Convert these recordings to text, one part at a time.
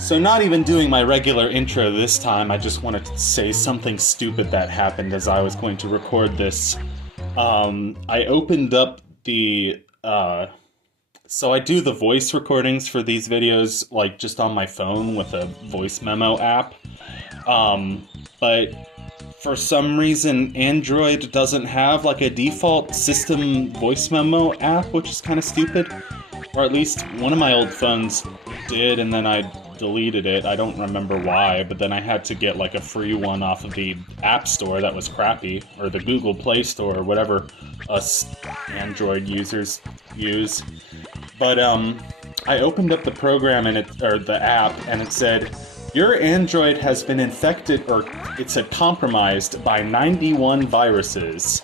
So not even doing my regular intro this time, I just wanted to say something stupid that happened as I was going to record this. I opened up so I do the voice recordings for these videos, like, just on my phone with a voice memo app. But for some reason, Android doesn't have, like, a default system voice memo app, which is kind of stupid. Or at least one of my old phones did, and then I deleted it. I don't remember why, but then I had to get like a free one off of the App Store that was crappy, or the Google Play Store, or whatever us Android users use. But I opened up the program or the app, and it said, "Your Android has been infected, or it said compromised by 91 viruses.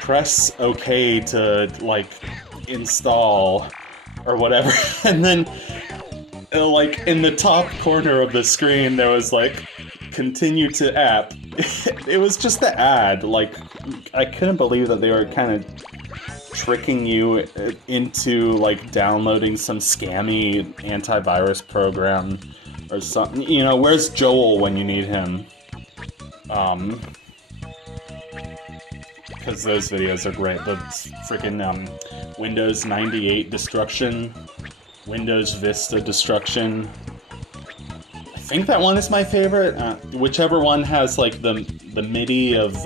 Press OK to like install or whatever." And then like in the top corner of the screen there was like continue to app. It was just the ad. Like, I couldn't believe that they were kind of tricking you into like downloading some scammy antivirus program or something. You know, where's Joel when you need him? Because those videos are great. The freaking Windows 98 destruction, Windows Vista destruction. I think that one is my favorite. Whichever one has like the MIDI of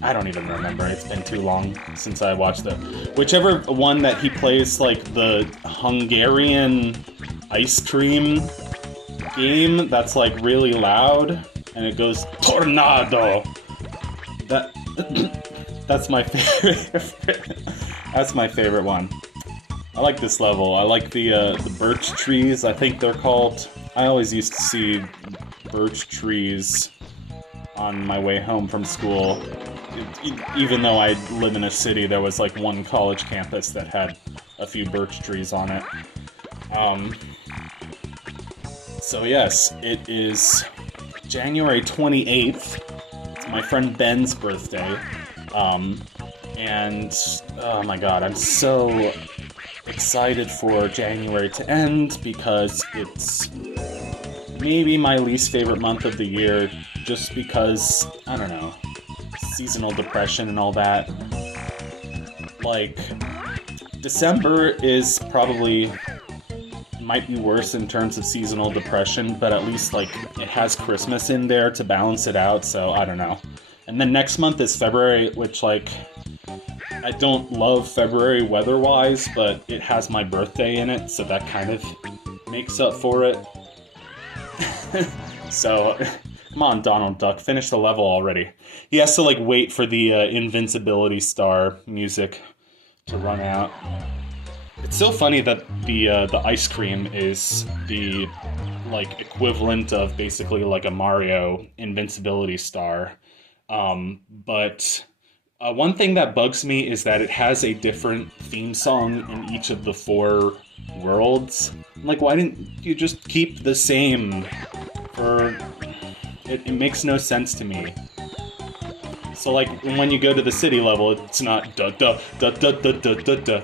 I don't even remember. It's been too long since I watched it. Whichever one that he plays like the Hungarian ice cream game that's like really loud and it goes tornado. That's my favorite. That's my favorite one. I like this level. I like the birch trees, I think they're called. I always used to see birch trees on my way home from school. Even though I live in a city, there was like one college campus that had a few birch trees on it. So yes, it is January 28th. It's my friend Ben's birthday. And oh my god, I'm so excited for January to end because it's maybe my least favorite month of the year, just because, I don't know, seasonal depression and all that. Like, December is probably, might be worse in terms of seasonal depression, but at least, like, it has Christmas in there to balance it out, so I don't know. And then next month is February, which, like, I don't love February weather-wise, but it has my birthday in it, so that kind of makes up for it. So, come on, Donald Duck, finish the level already. He has to, like, wait for the Invincibility Star music to run out. It's so funny that the ice cream is the, like, equivalent of basically, like, a Mario Invincibility Star. But one thing that bugs me is that it has a different theme song in each of the 4 worlds. Like, why didn't you just keep the same for... It makes no sense to me. So, like, when you go to the city level, it's not da-da-da-da-da-da-da.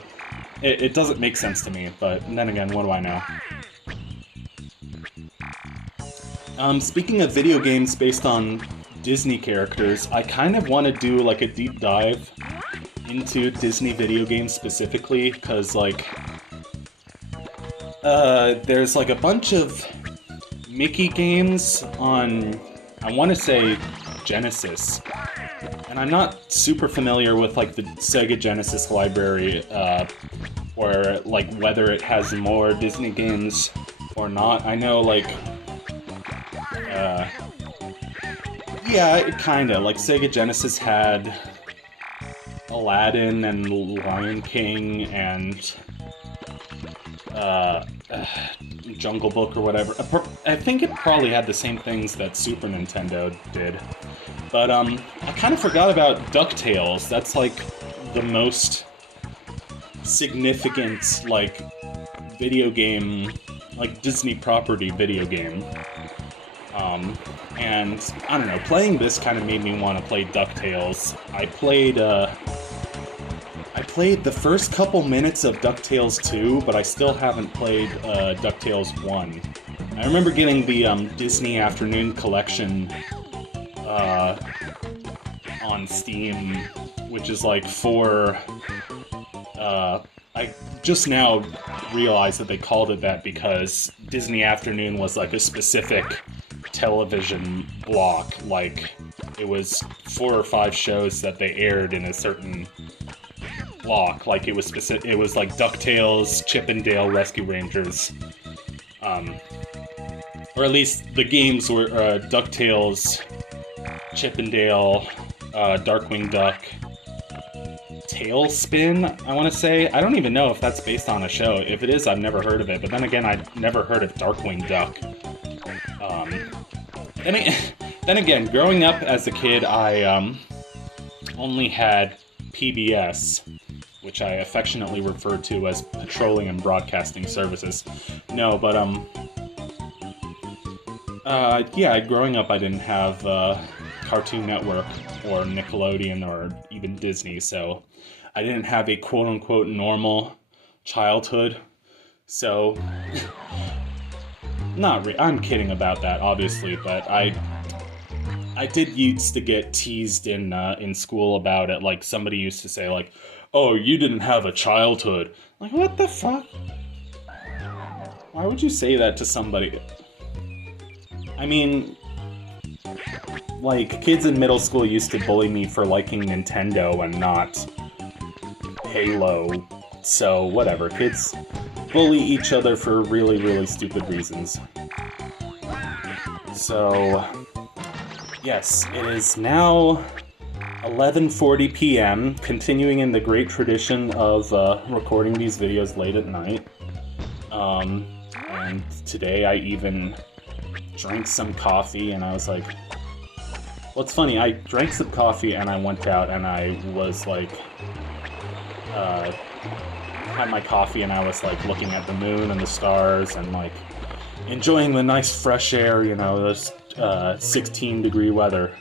It doesn't make sense to me, but then again, what do I know? Speaking of video games based on Disney characters, I kind of want to do, like, a deep dive into Disney video games specifically, because, like, there's, like, a bunch of Mickey games on, I want to say, Genesis. And I'm not super familiar with, like, the Sega Genesis library, or, like, whether it has more Disney games or not. I know, like, yeah, it kinda. Like, Sega Genesis had Aladdin and Lion King and Jungle Book or whatever. I think it probably had the same things that Super Nintendo did. But, I kind of forgot about DuckTales. That's, like, the most significant, like, video game, like, Disney property video game. And, I don't know, playing this kind of made me want to play DuckTales. I played, I played the first couple minutes of DuckTales 2, but I still haven't played DuckTales 1. I remember getting the Disney Afternoon Collection on Steam, which is like for... I just now realized that they called it that because Disney Afternoon was like a specific television block. Like, it was 4 or 5 shows that they aired in a certain block. Like, it was specific. It was like DuckTales, Chip and Dale Rescue Rangers, or at least the games were DuckTales, Chip and Dale, Darkwing Duck, Tailspin, I want to say. I don't even know if that's based on a show. If it is, I've never heard of it. But then again, I've never heard of Darkwing Duck. Then again, growing up as a kid, I only had PBS, which I affectionately refer to as Petroleum Broadcasting Services. No, but yeah, growing up I didn't have Cartoon Network or Nickelodeon or even Disney, so I didn't have a quote-unquote normal childhood. So, I'm kidding about that, obviously, but I did used to get teased in school about it. Like, somebody used to say, like, "Oh, you didn't have a childhood." Like, what the fuck? Why would you say that to somebody? I mean, like, kids in middle school used to bully me for liking Nintendo and not Halo. So, whatever. Kids bully each other for really, really stupid reasons. So, yes, it is now 11:40 p.m., continuing in the great tradition of recording these videos late at night. And today I even drank some coffee, and I was like... Well, it's funny, I drank some coffee and I went out and I was like... had my coffee and I was like looking at the moon and the stars and like enjoying the nice fresh air, you know, this 16-degree weather.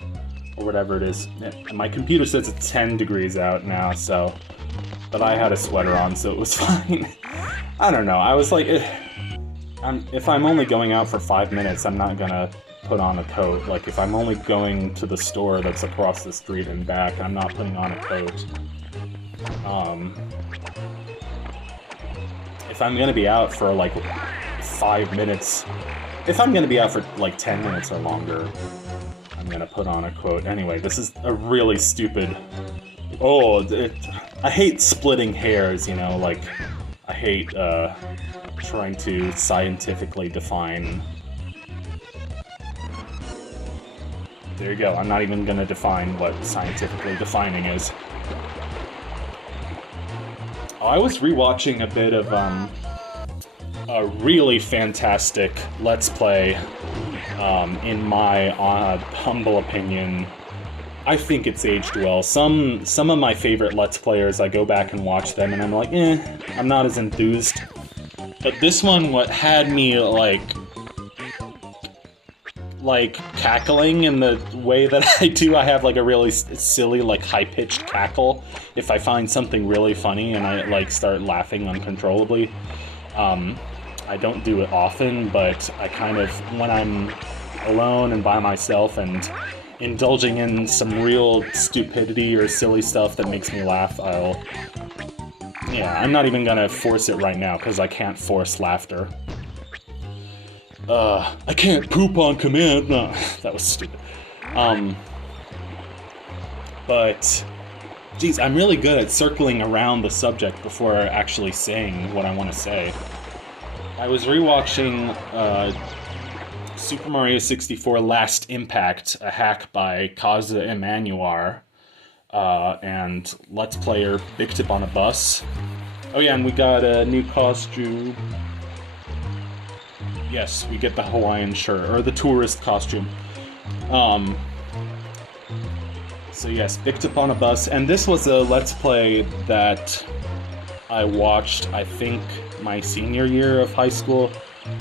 Or whatever it is. And my computer says it's 10 degrees out now, so... But I had a sweater on, so it was fine. I don't know, I was like... if I'm only going out for 5 minutes, I'm not gonna put on a coat. Like, if I'm only going to the store that's across the street and back, I'm not putting on a coat. If I'm gonna be out for, like, 5 minutes... If I'm gonna be out for, like, 10 minutes or longer... I'm gonna put on a quote. Anyway, this is a really stupid... I hate splitting hairs, you know, like... I hate, trying to scientifically define... There you go, I'm not even gonna define what scientifically defining is. I was rewatching a bit of, a really fantastic Let's Play. In my humble opinion, I think it's aged well. Some of my favorite Let's Players, I go back and watch them, and I'm like, I'm not as enthused. But this one, what had me, like cackling in the way that I do, I have, like, a really silly, like, high-pitched cackle if I find something really funny, and I, like, start laughing uncontrollably. I don't do it often, but I kind of, when I'm alone and by myself and indulging in some real stupidity or silly stuff that makes me laugh, I'm not even gonna force it right now, because I can't force laughter. I can't poop on command. No, that was stupid. But, geez, I'm really good at circling around the subject before actually saying what I want to say. I was rewatching Super Mario 64 Last Impact, a hack by Kaza Emanuar, and Let's Player Big Tip on a Bus. Oh yeah, and we got a new costume. Yes, we get the Hawaiian shirt, or the tourist costume. So yes, Big Tip on a Bus, and this was a Let's Play that I watched, I think, my senior year of high school.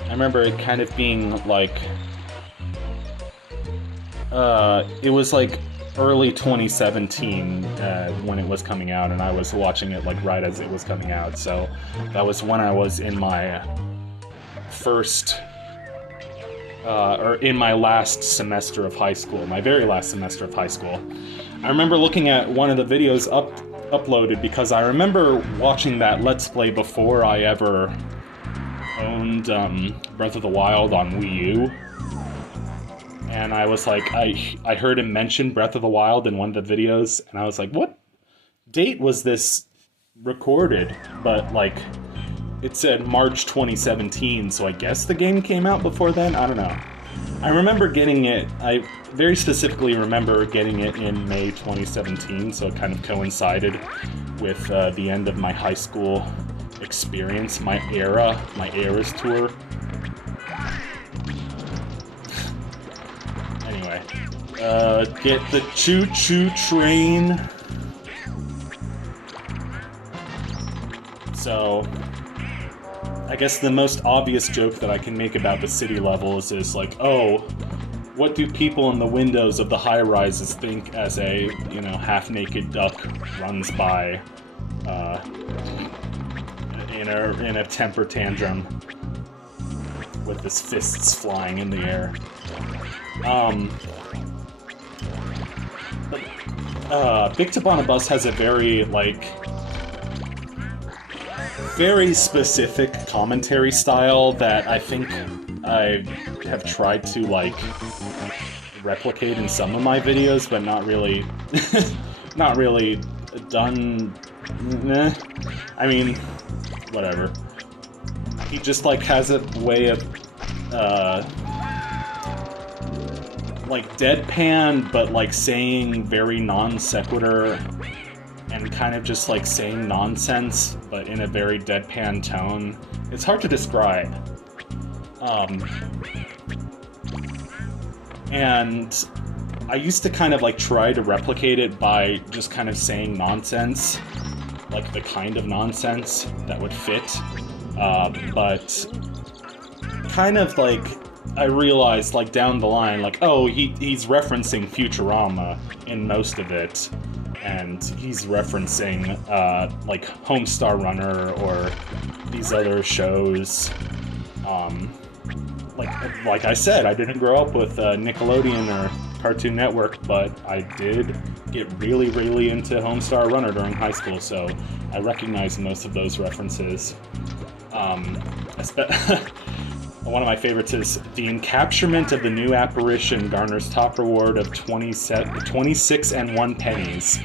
I remember it kind of being like... it was like early 2017 when it was coming out, and I was watching it like right as it was coming out. So that was when I was in my first, or in my last semester of high school, my very last semester of high school. I remember looking at one of the videos uploaded because I remember watching that Let's Play before I ever owned Breath of the Wild on Wii U. And I was like, I heard him mention Breath of the Wild in one of the videos, and I was like, what date was this recorded? But, like, it said March 2017, so I guess the game came out before then? I don't know. I remember getting it, I very specifically remember getting it in May 2017, so it kind of coincided with the end of my high school experience, my Eras tour. Anyway, get the choo-choo train. So, I guess the most obvious joke that I can make about the city levels is like, oh, what do people in the windows of the high-rises think as a, you know, half-naked duck runs by in a temper tantrum with his fists flying in the air? Big Tip on a Bus has a very, like, very specific commentary style that I think I have tried to, like, replicate in some of my videos, but not really, not really done, I mean, whatever. He just, like, has a way of, like, deadpan, but, like, saying very non-sequitur, and kind of just, like, saying nonsense, but in a very deadpan tone. It's hard to describe. And I used to kind of, like, try to replicate it by just kind of saying nonsense, like, the kind of nonsense that would fit, but kind of, like, I realized, like, down the line, like, oh, he's referencing Futurama in most of it, and he's referencing, like, Homestar Runner or these other shows. Like I said, I didn't grow up with Nickelodeon or Cartoon Network, but I did get really, really into Homestar Runner during high school, so I recognize most of those references. One of my favorites is, the encapturement of the new apparition garners top reward of 26 and 1 pennies.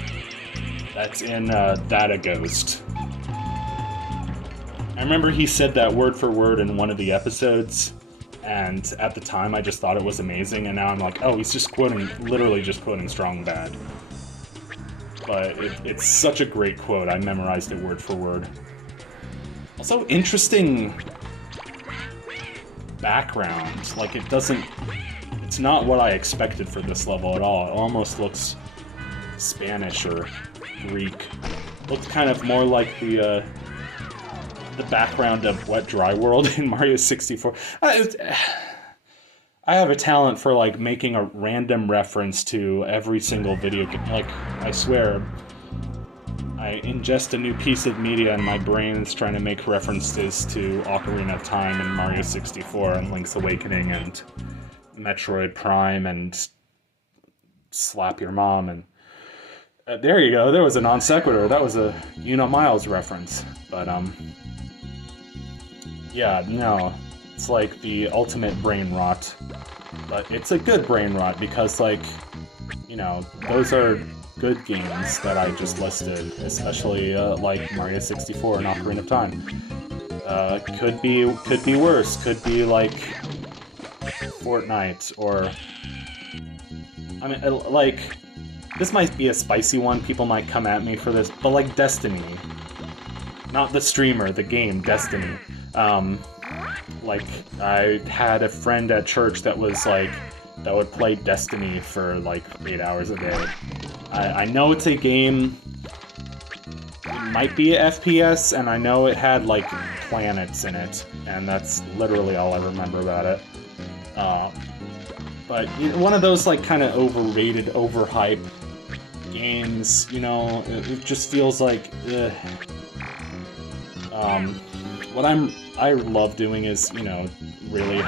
That's in That a Ghost. I remember he said that word for word in one of the episodes, and at the time I just thought it was amazing, and now I'm like, oh, he's just quoting, literally just quoting Strong Bad. But it's such a great quote, I memorized it word for word. Also, interesting background. Like, it's not what I expected for this level at all. It almost looks Spanish or Greek. Looks kind of more like the background of Wet Dry World in Mario 64. I have a talent for, like, making a random reference to every single video game. Like, I swear, I ingest a new piece of media and my brain is trying to make references to Ocarina of Time and Mario 64 and Link's Awakening and Metroid Prime and Slap Your Mom, and there you go, there was a non sequitur. That was a Miles reference. But yeah, no, it's like the ultimate brain rot. But it's a good brain rot because, like, you know, those are good games that I just listed, especially like Mario 64 and Ocarina of Time. Could be worse. Could be like Fortnite, or I mean, like, this might be a spicy one. People might come at me for this, but like Destiny, not the streamer, the game Destiny. Like, I had a friend at church that was like, that would play Destiny for like 8 hours a day. I know it's a game, it might be a FPS, and I know it had like planets in it, and that's literally all I remember about it. But one of those like kind of overrated, overhyped games. You know, it just feels like. What I love doing is, you know, really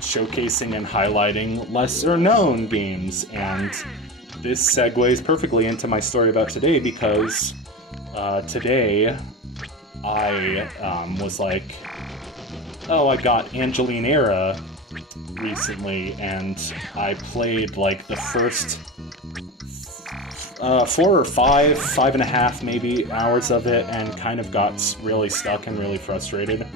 showcasing and highlighting lesser known games, and this segues perfectly into my story about today, because today I was like, oh, I got Angeline Era recently, and I played like the first 4 or 5.5 maybe hours of it, and kind of got really stuck and really frustrated.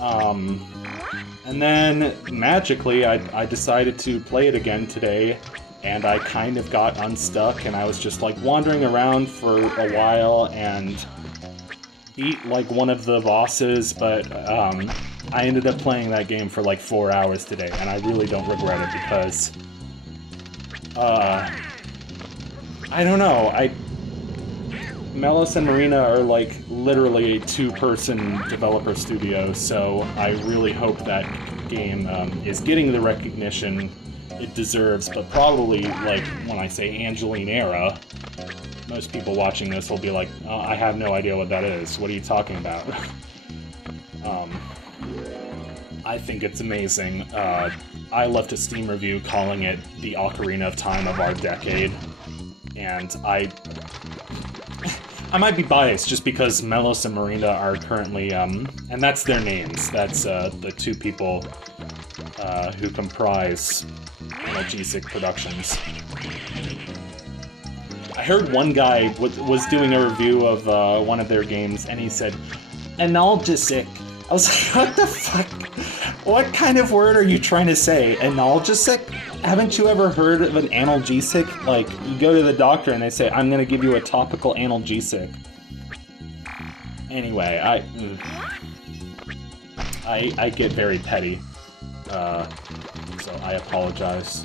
And then magically I decided to play it again today, and I kind of got unstuck, and I was just like wandering around for a while and beat like one of the bosses, but I ended up playing that game for like 4 hours today, and I really don't regret it, because I don't know, Melos and Marina are like literally a 2-person developer studio, so I really hope that game is getting the recognition it deserves. But probably, like, when I say Angeline Era, most people watching this will be like, oh, I have no idea what that is. What are you talking about? I think it's amazing. I left a Steam review calling it the Ocarina of Time of our decade, and I might be biased just because Melos and Marina are currently, and that's their names. That's the 2 people who comprise Analgesic Productions. I heard one guy was doing a review of one of their games, and he said, Analgesic. I was like, what the fuck? What kind of word are you trying to say? Analgesic? Haven't you ever heard of an analgesic? Like, you go to the doctor and they say, I'm gonna give you a topical analgesic. Anyway, I get very petty. So I apologize.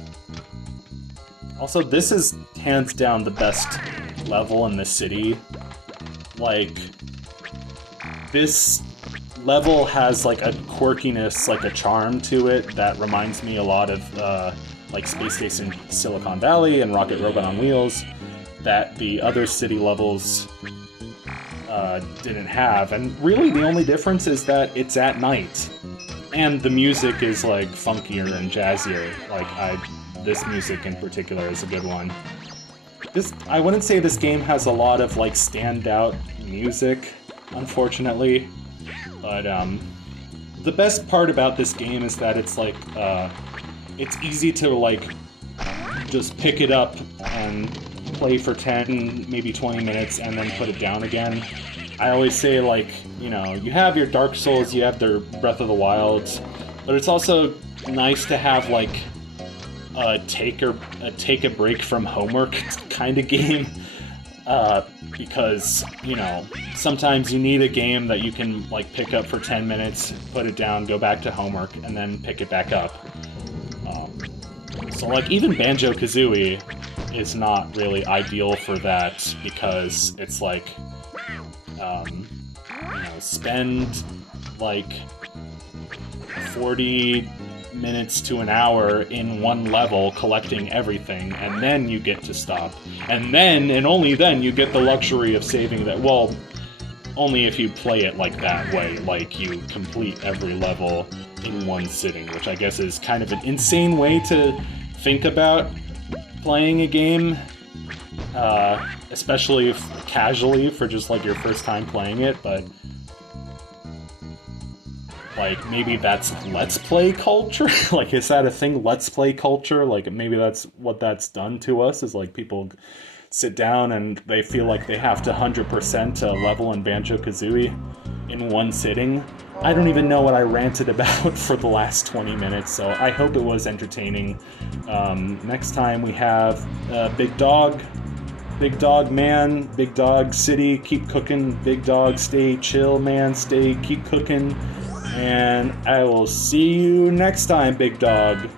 Also, this is hands down the best level in the city. Like, this level has like a quirkiness, like a charm to it that reminds me a lot of like Space Station Silicon Valley and Rocket Robot on Wheels, that the other city levels didn't have. And really the only difference is that it's at night, and the music is like funkier and jazzier. Like this music in particular is a good one. I wouldn't say this game has a lot of like standout music, unfortunately. But the best part about this game is that it's like it's easy to like just pick it up and play for 10, maybe 20 minutes and then put it down again. I always say, like, you know, you have your Dark Souls, you have their Breath of the Wild, but it's also nice to have like a take a break from homework kind of game. Because, you know, sometimes you need a game that you can, like, pick up for 10 minutes, put it down, go back to homework, and then pick it back up. So, like, even Banjo-Kazooie is not really ideal for that, because it's like, you know, spend, like, 40 minutes to an hour in one level collecting everything, and then you get to stop. And then, and only then, you get the luxury of saving that. Well, only if you play it like that way, like you complete every level in one sitting, which I guess is kind of an insane way to think about playing a game, especially casually for just like your first time playing it, but like, maybe that's Let's Play culture? Like, is that a thing, Let's Play culture? Like, maybe that's what that's done to us, is like people sit down and they feel like they have to 100% a level in Banjo-Kazooie in one sitting. I don't even know what I ranted about for the last 20 minutes, so I hope it was entertaining. Next time we have Big Dog. Big Dog Man, Big Dog City, keep cooking. Big Dog, stay chill, man, keep cooking. And I will see you next time, Big Dog.